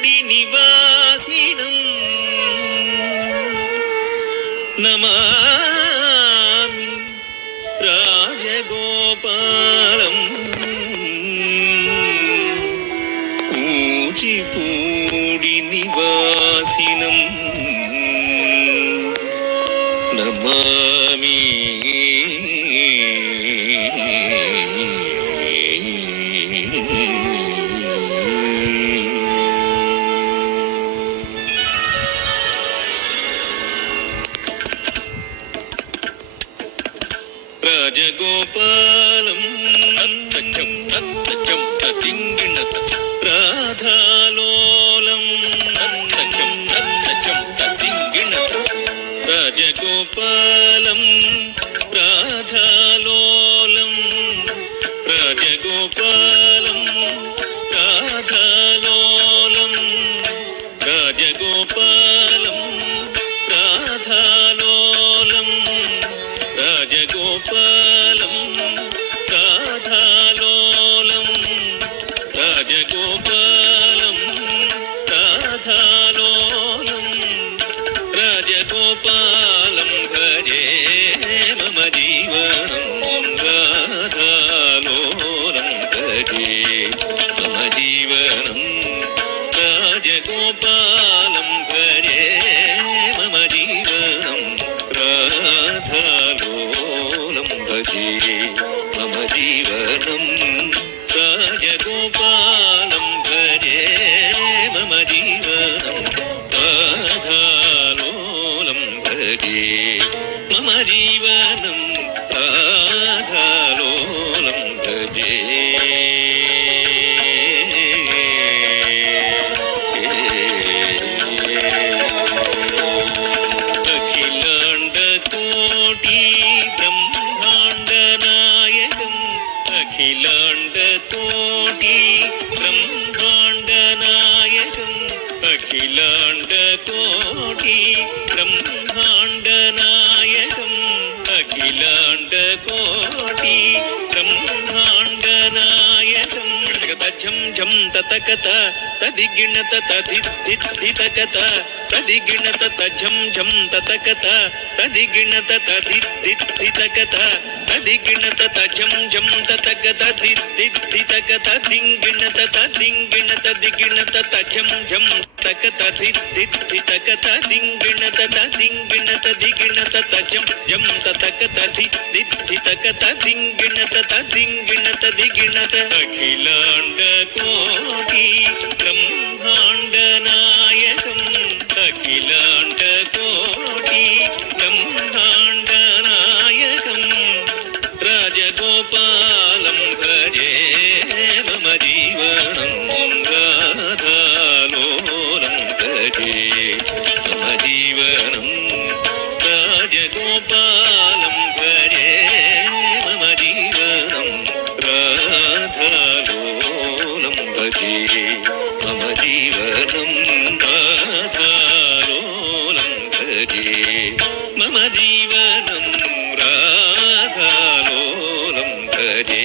నివాసినం నమామి రాజగోపాలం కూచిపూడి నివాసినం నమామి రాజగోపాలం తచ్చం తచ్చం తదింగిణత రాధాలోలం తచ్చం తచ్చం తదింగిణత రాజగోపాలం రాధాలోలం రాజగోపాలం రాధాలోలం రాజగోపాలం రాధాలోలం రాజగోపాలం రాధాలోలం రాజగోపాలం రాధాలోలం రాజగోపాలం భజే మమ జీవనం రాధాలోలం భజే మమ జీవనం రాజగోపాలం భజే మమ జీవనం రాధాలోలం భజే మమ జీవనం రాజగోపాలం భజే మమ జీవనం రాధాలోలం భజే మమ జీవనం రాధాలోలం భజే అఖిలాండ కోటి బ్రహ్మాండ నాయకం అఖిలాండ కోటి బ్రహ్మాండ నాయకం అఖిలాండ కోటి బ్రహ్మాండ నాయకం అఖిలాండ కోటి బ్రహ్మాండ నాయకం తజం జం తతకత తదిగిణత తదిద్దితకత తదిగిణత తజం జం తతకత తదిగిణత తదిద్దితకత తదిగిణత తజం జం తతకత దిద్దితకత దింగిణత తదింగిణత దిగిణత తజం జం తకత దిద్దితకత దింగిణత తదింగిణత దిగిణత తజం జం తతకత దిద్దితకత దింగిణత తదింగిణత దిగిణత అఖిలాండ కోటి బ్రహ్మాండ నాయకం అఖిలాండ కోటి బ్రహ్మాండ నాయకం రాజగోపాలం భజే మమ జీవనం రాధాలోలం భజే మమ జీవనం రాజగోపాలం భజే మమ జీవనం రాధాలోలం భజే మమ జీవనం రాధాలోలం భజే మమ జీవనం రాధాలోలం భజే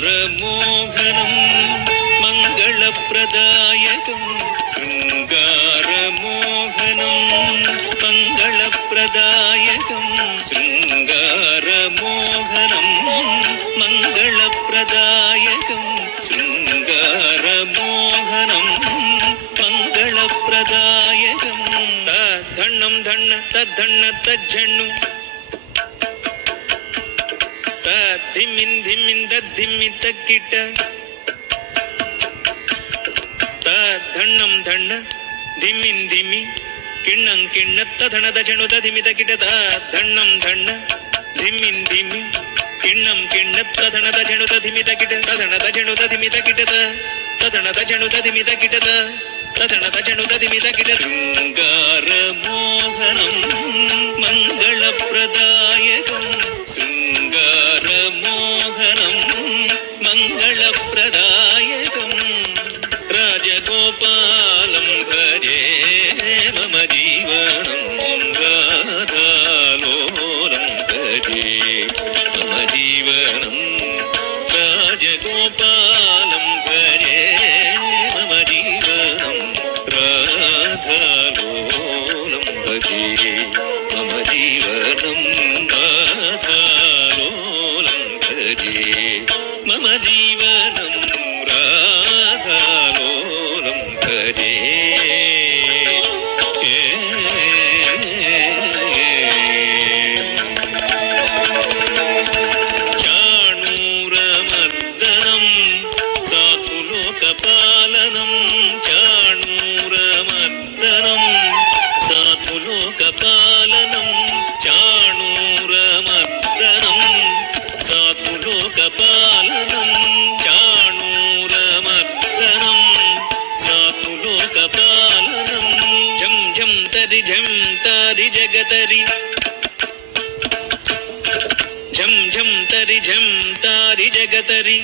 శృంగారమోహనం మంగళప్రదాయకం శృంగారమోహనం మంగళప్రదాయకం శృంగారమోహనం మంగళప్రదాయకం శృంగారమోహనం మంగళప్రదాయకం తద్ధన్నం ధన్న తద్ధన్న తజ్జన్ను తద్ధిమిన్ ధిమిన్ దద్ధిమి తక్కిట తద్ధన్నం ధన్న ధిమిన్ ధిమి కిಣ್ಣం కిಣ್ಣ ತಧಣದ ಜಣುದ ಧಿಮಿತ ಕಿಟದ ಧಣ್ಣಂ ಧಣ್ಣ ಧಿಮ್ಮಿನ್ ಧಿಮಿ ಕಿಣ್ಣಂ ಕಿಣ್ಣ ತಧಣದ ಜಣುದ ಧಿಮಿತ ಕಿಟ ತಧಣದ ಜಣುದ ಧಿಮಿತ ಕಿಟದ ತಧಣದ ಜಣುದ ಧಿಮಿತ ಕಿಟದ ತಧಣದ ಜಣುದ ಧಿಮಿತ ಕಿಟ ಶೃಂಗಾರ ಮೋಹನಂ ಮಂಗಳಪ್ರದಾಯಕಂ ಶೃಂಗಾರ ಮೋಹನಂ ಮಂಗಳಪ್ರದಾಯಕಂ ರಾಜಗೋಪಾಲಂ ಭಜೆ ಮಮ ಜೀವನಂ ರಾಧಾಲೋಲಂ ఝం తరి ఝం తారి జగతరి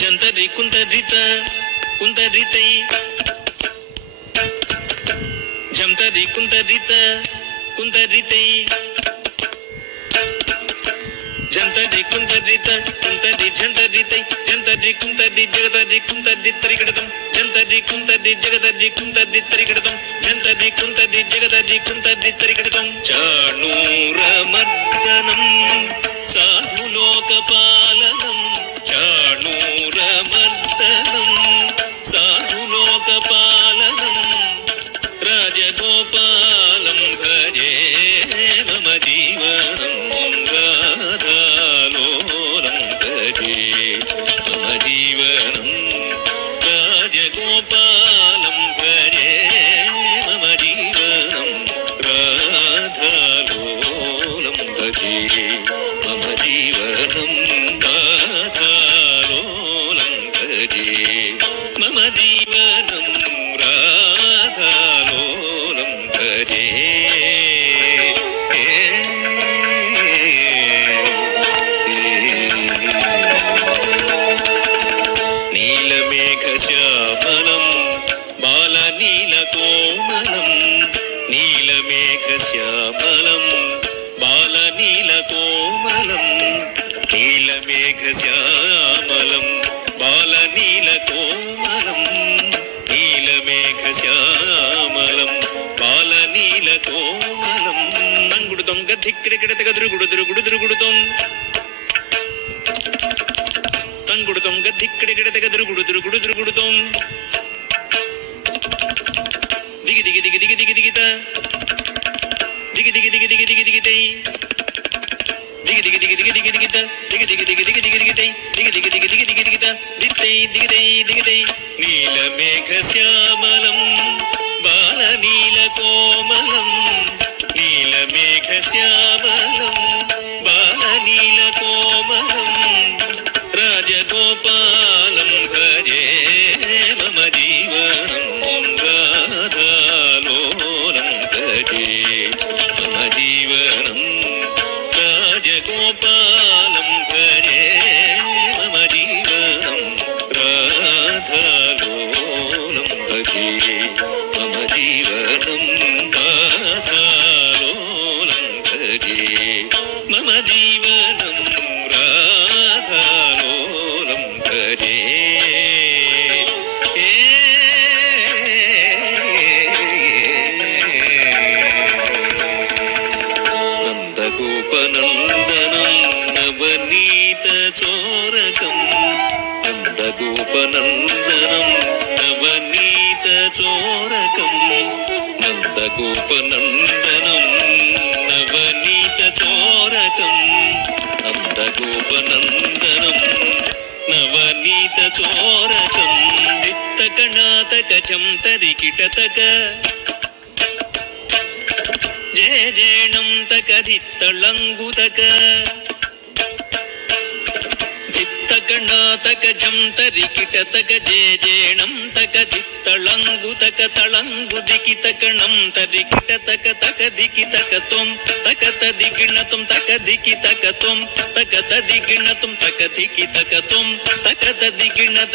జంతరి కుంతరిత కుంతరితై జంతరి కుంతరిత కుంతరితై జంతరి కుంతరిత కుంతరి జంతరితై జంతరి కుంతరి జగతరి కుంతరి త్రికడతం జంతరి కుంతరి జగతరి కుంతరి త్రికడతం జంతరి కుంతరి జగతరి కుంతరి త్రికడతం చాణూరమర్దనం సాధులోకపాలనం చాణూరమర్దనం సాధులోకపాలనం రాజగోపాలం భజే మమ జీవనం రాధాలోలం భజే మమ జీవనం రాజగోపాలం భజే మమ జీవనం రాధాలోలం భజే మమ జీవనం రాధాలోలం భజే మమ జీవనం రాధాలోలం భజే నీలమేఘశ్యామలం బాలనీలకోమలం నీలమేఘశ్యామలం బాలనీలకోమలం నీలమేఘశ్యామలం బాలనీలకోమలం నీలమేఘశ్యామలం బాలనీలకోమలం నంగుడుతం గద్దిక్కిడకిడత గదురుగుడుదురుగుడుదురుగుడుతం తంగుడుతం గద్దిక్కిడకిడత గదురుగుడుదురుగుడుదురుగుడుతం దిగి దిగి దిగి దిగి దిగి దిగిత దిగి దిగి దిగి దిగి దిగి దిగితై దిగి దిగి దిగి దిగి దిగి దిగిత దిగి దిగి దిగి దిగి దిగి దిగితై దిగి దిగి దిగి దిగి దిగి దిగిత దిత్తై దిగితై దిగితై నీలమేఘశ్యామలం బాలనీలకోమలం నీలమేఘశ్యామలం బాలనీలకోమలం రాజగోపాలం భజే మమ జీవనం రాధాలోలం భజే మమ జీవనం రాజగోపాలం భజే మమ జీవనం రాధాలోలం భజే మమ జీవనం రాధాలోలం భజే మమ జీవనం రాధాలోలం భజే నందగోపనందనం నవనీత చోరకం నందగోపనందనం నవనీత చోరకం నందగోపనందనం నవనీత చోరకం నందగోపనందనం నవనీత చోరకం విత్తకణాతక జంతరికిటతక జేజేణం తక దిత్తళంగుతక దిత్తకణాతక జంతరికిటతక జేజేణం తక దిత్తళంగుతక తళంగుదికితకణం తరికిటతక తక దికితక త్వం తక తదిగిణతం తక దికితక త్వం తక తదిగిణతం తక దికితక త్వం తక తదిగిణత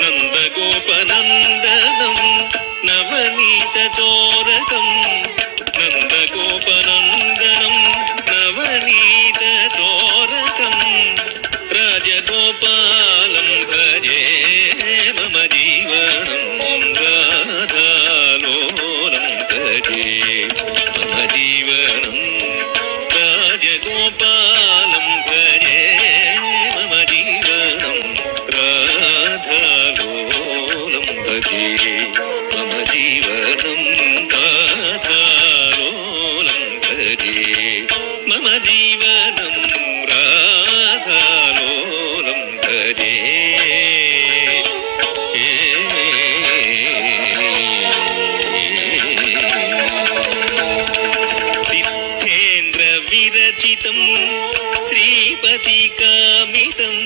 నందగోపనందనం నవనీత చోరకం నందగోపనందనం నవనీత చోరకం రాజగోపాలం భజే మమ జీవనం రాధాలోలం భజే మమ జీవనం రాజగోపాలం భజే మమ జీవనం రాధాలోలం భజే మమ జీవనం రాధాలోలం భజే మమ జీవనం రాధాలోలం భజే సిద్ధేంద్ర విరచితం శ్రీపతి కామితం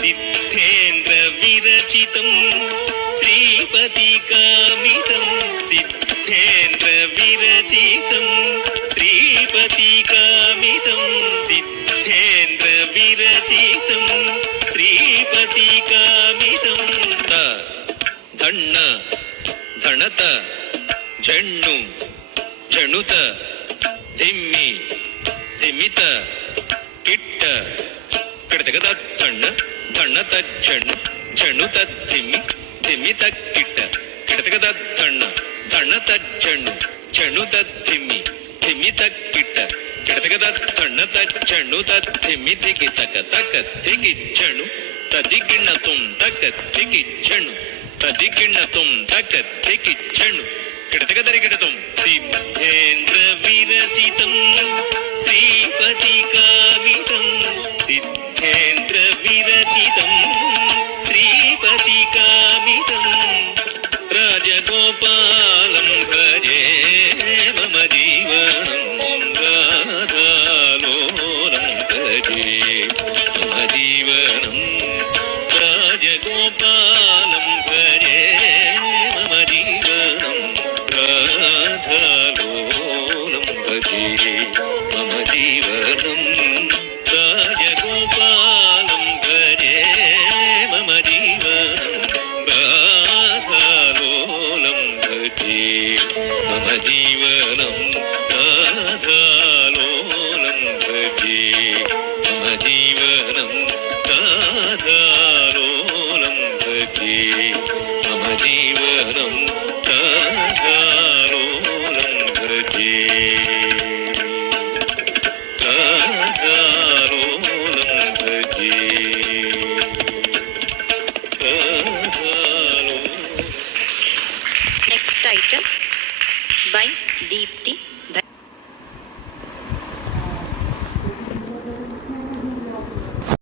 సిద్ధేంద్ర విరచితం శ్రీపతి కామితం సిద్ధేంద్ర విరచితం శ్రీపతి కామితం ಧಿಮಿತ ಕಿಟ್ಟ ಕಿಡತಗದ ತಣ್ಣ ತಣ್ಣ ತಜ್ಜಣ್ಣು ಜಣ್ಣು ತದ್ದಿಮ್ಮಿ ಧಿಮಿತ ಕಿಟ್ಟ ಕಿಡತಗದ ತಣ್ಣ ತಣ್ಣ ತಜ್ಜಣ್ಣು ಜಣ್ಣು ತದ್ದಿಮ್ಮಿ ಧಿಮಿತ ಕಿಟ್ಟ ಕಿಡತಗದ ತಣ್ಣ ತಜ್ಜಣ್ಣು ತದ್ದಿಮ್ಮಿ ದಿಗಿ ತಕ ತಕ ದಿಗಿಜ್ಜಣ್ಣು ತದಿಗಿಣ್ಣ ತುಂ ತಕ ದಿಗಿಜ್ಜಣ್ಣು ತದಿಗಿಣ್ಣ ತುಂ ತಕ ದಿಗಿಜ್ಜಣ್ಣು ಕಿಡತಗದರಿಗಿಡತುಂ ಸಿದ್ಧೇಂದ್ರ ವಿರಚಿತಂ ಶ್ರೀಪತಿ ಕಾಮಿತಂ ಸಿದ್ಧೇಂದ್ರ ವಿರಚಿತಂ ಶ್ರೀಪತಿ ಕಾಮಿತಂ ರಾಜಗೋಪಾಲಂ ಭಜೆ ಮಮ ಜೀವನಂ ರಾಧಾಲೋಲಂ ಭಜೆ ಮಮ ಜೀವನಂ ರಾಜಗೋಪಾಲಂ ಭಜೆ ಮಮ ಜೀವನಂ ರಾಧಾಲೋಲಂ ಭಜೆ ಮಮ ಜೀವನಂ ರಾಜಗೋಪಾಲಂ ಭಜೆ ಮಮ ಜೀವನಂ ರಾಧಾಲೋಲಂ ಭಜೆ ಮಮ ಜೀವನಂ ರಾಧಾಲೋಲಂ ಭಜೆ ಮಮ ಜೀವನಂ ರಾಧಾಲೋಲಂ ಭಜೆ ಮಮ ಜೀವನಂ ರಾಧಾಲೋಲಂ ಭಜೆ ರಾಧಾಲೋಲಂ ಭಜೆ ರಾಧಾಲೋಲಂ. Next item by Deepthi.